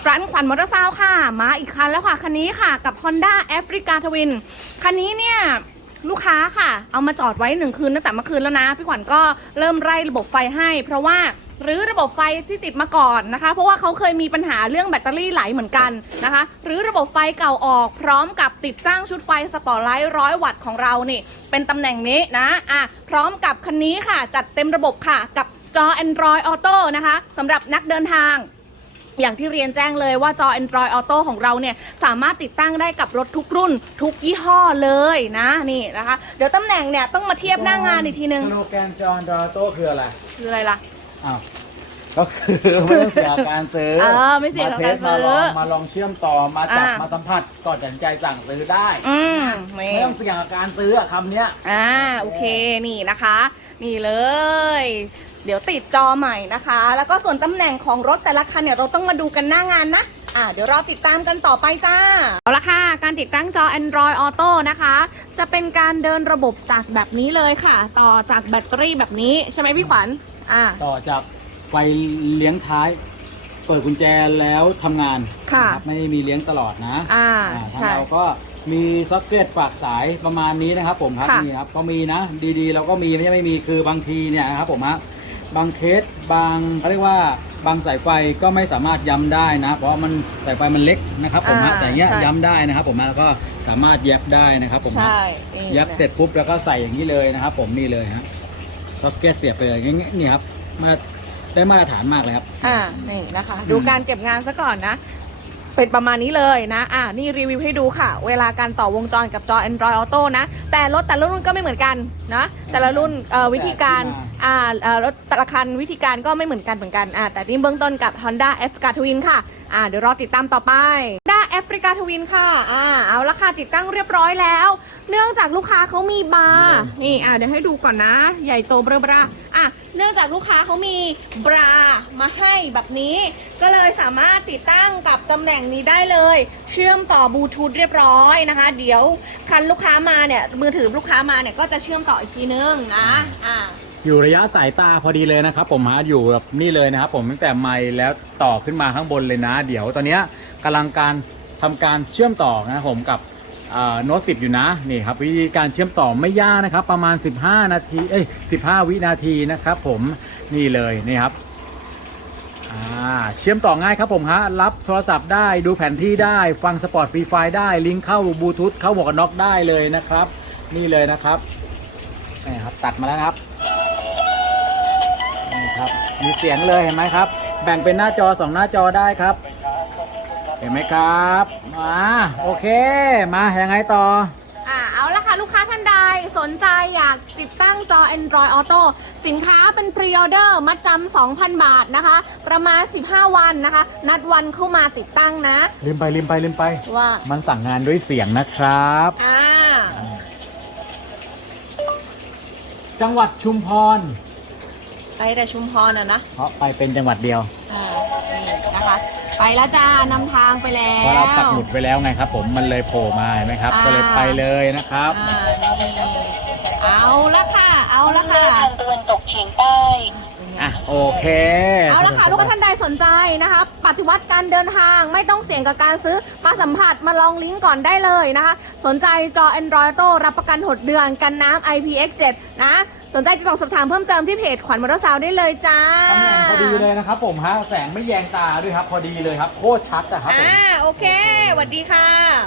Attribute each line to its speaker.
Speaker 1: ร้านขวัญมอเตอร์ไซค์ค่ะมาอีกคันแล้วค่ะคันนี้ค่ะกับ Honda Africa Twin คันนี้เนี่ยลูกค้าค่ะเอามาจอดไว้1 คืนตั้งแต่เมื่อคืนแล้วนะพี่ขวัญก็เริ่มไล่ระบบไฟให้เพราะว่ารื้อระบบไฟที่ติดมาก่อนนะคะเพราะว่าเขาเคยมีปัญหาเรื่องแบตเตอรี่ไหลเหมือนกันนะคะรื้อระบบไฟเก่าออกพร้อมกับติดตั้งชุดไฟสปอตไลท์100 วัตต์ของเรานี่เป็นตำแหน่งนี้นะพร้อมกับคันนี้ค่ะจัดเต็มระบบค่ะกับจอ Android Auto นะคะสำหรับนักเดินทางอย่างที่เรียนแจ้งเลยว่าจอ Android Auto ของเราเนี่ยสามารถติดตั้งได้กับรถทุกรุ่นทุกยี่ห้อเลยนะนี่นะคะเดี๋ยวตำแหน่งเนี่ยต้องมาเทียบหน้างานอีกทีนึง
Speaker 2: สโลแกนจอ Android Auto คืออะไร
Speaker 1: ล่ะ
Speaker 2: อ้าวก็คือไม่ต้องเสียการซื้อ
Speaker 1: ไม่เสียการซื้อ
Speaker 2: มาลองเชื่อมต่อมาจับมาสัมผัสก่อนตัดสินใจสั่งซื้อได้ไม่ต้องเสี่ยงกับการซื้อคำเนี้ย
Speaker 1: โอเคนี่นะคะนี่เลยเดี๋ยวติดจอใหม่นะคะแล้วก็ส่วนตำแหน่งของรถแต่ละคันเนี่ยเราต้องมาดูกันหน้างานนะเดี๋ยวเราติดตามกันต่อไปจ้าเอาละค่ะการติดตั้งจอ Android Auto นะคะจะเป็นการเดินระบบจากแบบนี้เลยค่ะต่อจากแบตเตอรี่แบบนี้ใช่ไหมพี่ขวัญ
Speaker 2: ต่อจากไฟเลี้ยงท้ายเปิดกุญแจแล้วทำงาน
Speaker 1: ค่ะ
Speaker 2: ไม่มีเลี้ยงตลอดนะ
Speaker 1: ใช่
Speaker 2: เราก็มีซ็อกเก็ตฝากสายประมาณนี้นะครับผมครับนี่ครับก็มีนะดีๆเราก็มีไม่มีคือบางทีเนี่ยครับผมบางเคสบางเขาเรียกว่าบางสายไฟก็ไม่สามารถย้ำได้นะเพราะมันสายไฟมันเล็กนะครับผมแต่เนี้ยย้ำได้นะครับผมแล้วก็สามารถแยบได้นะครับผมแยบเสร็จปุ๊บแล้วก็ใส่อย่างนี้เลยนะครับผมนี่เลยฮะซ็อกเก็ตเสียบไปเลยอย่างเงี้ยนี่ครับมาได้มาตรฐานมากเลยครับ
Speaker 1: นี่นะคะดูการเก็บงานซะก่อนนะเป็นประมาณนี้เลยนะนี่รีวิวให้ดูค่ะเวลาการต่อวงจรกับจอ Android Auto นะแต่รถแต่ละรุ่นก็ไม่เหมือนกันนะแต่ละรุ่นวิธีการรถแต่ละคันวิธีการก็ไม่เหมือนกันแต่ที่เบื้องต้นกับ Honda Africa Twin ค่ะเดี๋ยวรอติดตามต่อไป Honda Africa Twin ค่ะเอาละค่ะติดตั้งเรียบร้อยแล้วเนื่องจากลูกค้าเขามีบาร์นี่เดี๋ยวให้ดูก่อนนะใหญ่โตเบ้อเนื่องจากลูกค้าเขามีบรามาให้แบบนี้ก็เลยสามารถติดตั้งกับตำแหน่งนี้ได้เลยเชื่อมต่อบลูทูธเรียบร้อยนะคะเดี๋ยวคันลูกค้ามาเนี่ยมือถือลูกค้ามาเนี่ยก็จะเชื่อมต่ออีกทีนึงนะ
Speaker 2: อยู่ระยะสายตาพอดีเลยนะครับผมอยู่แบบนี่เลยนะครับผมตั้งแต่ไมค์แล้วต่อขึ้นมาข้างบนเลยนะเดี๋ยวตอนนี้กำลังทำการเชื่อมต่อนะผมกับโน้ต10อยู่นะนี่ครับวิธีการเชื่อมต่อไม่ยากนะครับประมาณ15 นาที15 วินาทีนะครับผมนี่เลยนี่ครับเชื่อมต่อง่ายครับผมรับโทรศัพท์ได้ดูแผนที่ได้ฟังสปอร์ตฟรีไฟได้ลิงก์เข้าบลูทูธเข้าหมวกกันน็อกได้เลยนะครับนี่เลยนะครับนี่ครับตัดมาแล้วครับนี่ครับมีเสียงเลยเห็นไหมครับแบ่งเป็นหน้าจอ2 หน้าจอได้ครับเห็นไหมครับโอเคมายังไงต่อ
Speaker 1: เอาละค่ะลูกค้าท่านใดสนใจอยากติดตั้งจอ Android Auto สินค้าเป็นพรีออเดอร์มัดจำ 2,000 บาทนะคะประมาณ15 วันนะคะนัดวันเข้ามาติดตั้งนะ
Speaker 2: ลืมไปว่ามันสั่งงานด้วยเสียงนะครับจังหวัดชุมพร
Speaker 1: ไปแต่ชุมพรนะ
Speaker 2: เพราะไปเป็นจังหวัดเดียว
Speaker 1: นี่นะคะไปแล้วจ้านำทางไปแล้ว
Speaker 2: เพราะเราปักหมุดไปแล้วไงครับผมมันเลยโผล่มาเห็นไหมครับก็เลยไปเลยนะครับ
Speaker 1: เอาละค่ะทางตะวันตกเฉียงใต้
Speaker 2: โอเค
Speaker 1: เอาละค่ะลูกค้าท่านใดสนใจนะคะปฏิวัติการเดินทางไม่ต้องเสี่ยงกับการซื้อมาสัมผัสมาลองลิงก์ก่อนได้เลยนะคะสนใจจอ Android Auto รับประกัน6 เดือนกันน้ำ IPX7 นะสนใจติดต่อสอบถามเพิ่มเติมที่เพจขวัญมอเตอร์ไซค์ได้เลยจ้า
Speaker 2: ตำแหน่งพอดีเลยนะครับผมแสงไม่แยงตาด้วยครับพอดีเลยครับโคตรชัดนะครับผม
Speaker 1: โอเคสวัสดีค่ะ